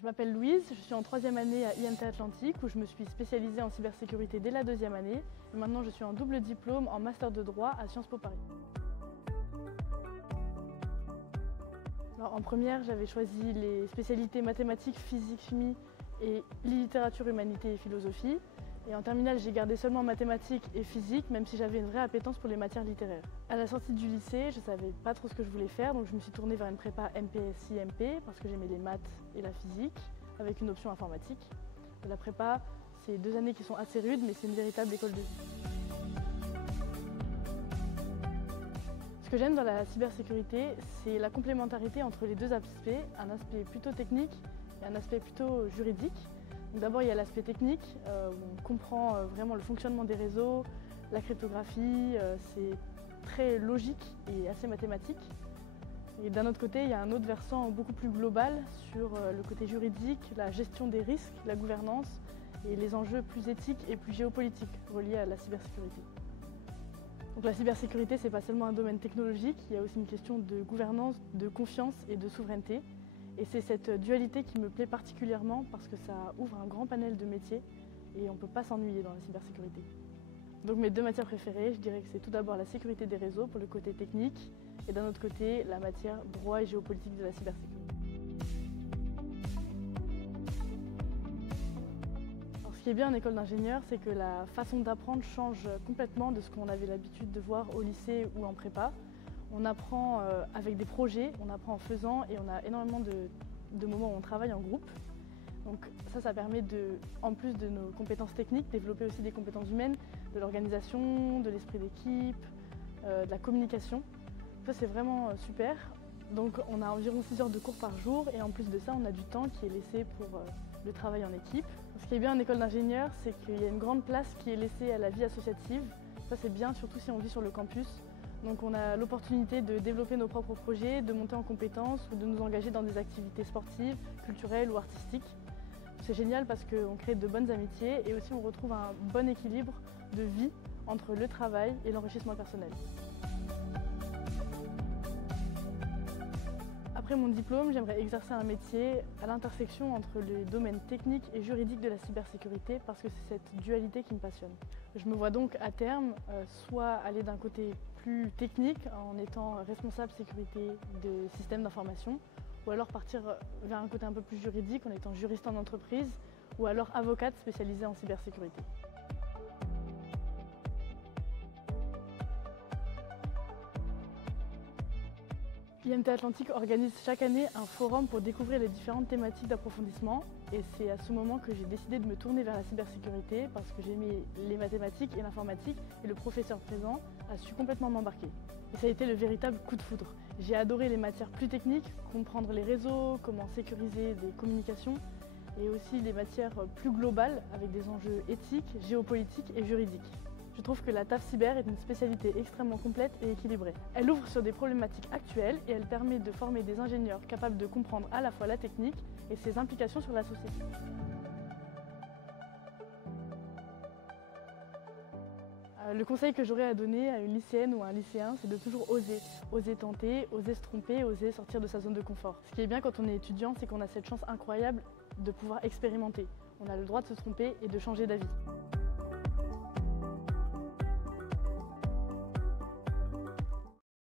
Je m'appelle Louise, je suis en 3e année à IMT Atlantique où je me suis spécialisée en cybersécurité dès la 2e année. Et maintenant je suis en double diplôme en master de droit à Sciences Po Paris. Alors, en première, j'avais choisi les spécialités mathématiques, physique, chimie et littérature, humanité et philosophie. Et en terminale, j'ai gardé seulement mathématiques et physique, même si j'avais une vraie appétence pour les matières littéraires. À la sortie du lycée, je ne savais pas trop ce que je voulais faire, donc je me suis tournée vers une prépa MPSI-MP parce que j'aimais les maths et la physique, avec une option informatique. La prépa, c'est 2 années qui sont assez rudes, mais c'est une véritable école de vie. Ce que j'aime dans la cybersécurité, c'est la complémentarité entre les deux aspects, un aspect plutôt technique et un aspect plutôt juridique. D'abord, il y a l'aspect technique, où on comprend vraiment le fonctionnement des réseaux, la cryptographie, c'est très logique et assez mathématique. Et d'un autre côté, il y a un autre versant beaucoup plus global sur le côté juridique, la gestion des risques, la gouvernance et les enjeux plus éthiques et plus géopolitiques reliés à la cybersécurité. Donc la cybersécurité, ce n'est pas seulement un domaine technologique, il y a aussi une question de gouvernance, de confiance et de souveraineté. Et c'est cette dualité qui me plaît particulièrement parce que ça ouvre un grand panel de métiers et on ne peut pas s'ennuyer dans la cybersécurité. Donc mes 2 matières préférées, je dirais que c'est tout d'abord la sécurité des réseaux pour le côté technique et d'un autre côté la matière droit et géopolitique de la cybersécurité. Alors, ce qui est bien en école d'ingénieur, c'est que la façon d'apprendre change complètement de ce qu'on avait l'habitude de voir au lycée ou en prépa. On apprend avec des projets, on apprend en faisant et on a énormément de moments où on travaille en groupe. Donc ça permet en plus de nos compétences techniques, développer aussi des compétences humaines, de l'organisation, de l'esprit d'équipe, de la communication. Ça c'est vraiment super. Donc on a environ 6 heures de cours par jour et en plus de ça on a du temps qui est laissé pour le travail en équipe. Ce qui est bien en école d'ingénieur, c'est qu'il y a une grande place qui est laissée à la vie associative. Ça c'est bien surtout si on vit sur le campus. Donc on a l'opportunité de développer nos propres projets, de monter en compétences ou de nous engager dans des activités sportives, culturelles ou artistiques. C'est génial parce qu'on crée de bonnes amitiés et aussi on retrouve un bon équilibre de vie entre le travail et l'enrichissement personnel. Après mon diplôme, j'aimerais exercer un métier à l'intersection entre les domaines techniques et juridiques de la cybersécurité parce que c'est cette dualité qui me passionne. Je me vois donc à terme soit aller d'un côté plus technique en étant responsable sécurité de systèmes d'information ou alors partir vers un côté un peu plus juridique en étant juriste en entreprise ou alors avocate spécialisée en cybersécurité. IMT Atlantique organise chaque année un forum pour découvrir les différentes thématiques d'approfondissement et c'est à ce moment que j'ai décidé de me tourner vers la cybersécurité parce que j'aimais les mathématiques et l'informatique et le professeur présent a su complètement m'embarquer. Et ça a été le véritable coup de foudre. J'ai adoré les matières plus techniques, comprendre les réseaux, comment sécuriser des communications et aussi les matières plus globales avec des enjeux éthiques, géopolitiques et juridiques. Je trouve que la TAF Cyber est une spécialité extrêmement complète et équilibrée. Elle ouvre sur des problématiques actuelles et elle permet de former des ingénieurs capables de comprendre à la fois la technique et ses implications sur la société. Le conseil que j'aurais à donner à une lycéenne ou à un lycéen, c'est de toujours oser. Oser tenter, oser se tromper, oser sortir de sa zone de confort. Ce qui est bien quand on est étudiant, c'est qu'on a cette chance incroyable de pouvoir expérimenter. On a le droit de se tromper et de changer d'avis.